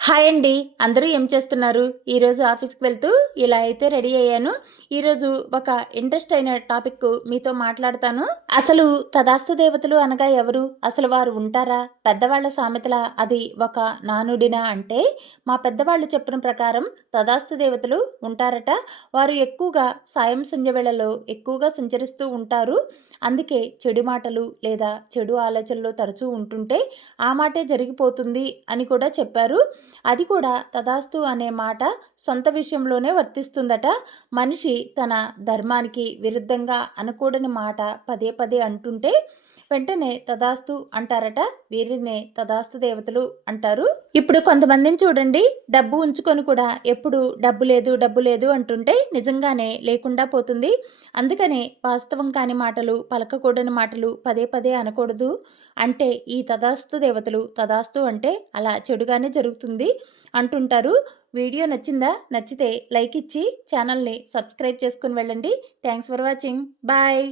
Hi అండి. అందరూ ఏం చేస్తున్నారు? ఈరోజు ఆఫీస్కి వెళ్తూ ఇలా అయితే రెడీ అయ్యాను. ఈరోజు ఒక ఇంట్రెస్ట్ అయిన టాపిక్ మీతో మాట్లాడతాను. అసలు తదాస్తు దేవతలు అనగా ఎవరు? అసలు వారు ఉంటారా? పెద్దవాళ్ళ సామెతల అది ఒక నానుడినా అంటే మా పెద్దవాళ్ళు చెప్పిన ప్రకారం తదాస్తు దేవతలు ఉంటారట. వారు ఎక్కువగా సాయం సంజవేళలో ఎక్కువగా సంచరిస్తూ ఉంటారు. అందుకే చెడు మాటలు లేదా చెడు ఆలోచనలు తరచూ ఉంటుంటే ఆ మాటే జరిగిపోతుంది అని కూడా చెప్పారు. అది కూడా తదాస్తు అనే మాట సొంత విషయంలోనే వర్తిస్తుందట. మనిషి తన ధర్మానికి విరుద్ధంగా అనకూడని మాట పదే పదే అంటుంటే వెంటనే తదాస్తు అంటారట. వీరినే తదాస్తు దేవతలు అంటారు. ఇప్పుడు కొంతమందిని చూడండి డబ్బు ఉంచుకొని కూడా ఎప్పుడు డబ్బు లేదు డబ్బు లేదు అంటుంటే నిజంగానే లేకుండా పోతుంది. అందుకనే వాస్తవం కాని మాటలు పలకకూడని మాటలు పదే పదే అనకూడదు. అంటే ఈ తదాస్తు దేవతలు తదాస్తు అంటే అలా చెడుగానే జరుగుతుంది అంటుంటారు. వీడియో నచ్చిందా? నచ్చితే లైక్ ఇచ్చి ఛానల్ని సబ్స్క్రైబ్ చేసుకుని వెళ్ళండి. Thanks for watching. బాయ్.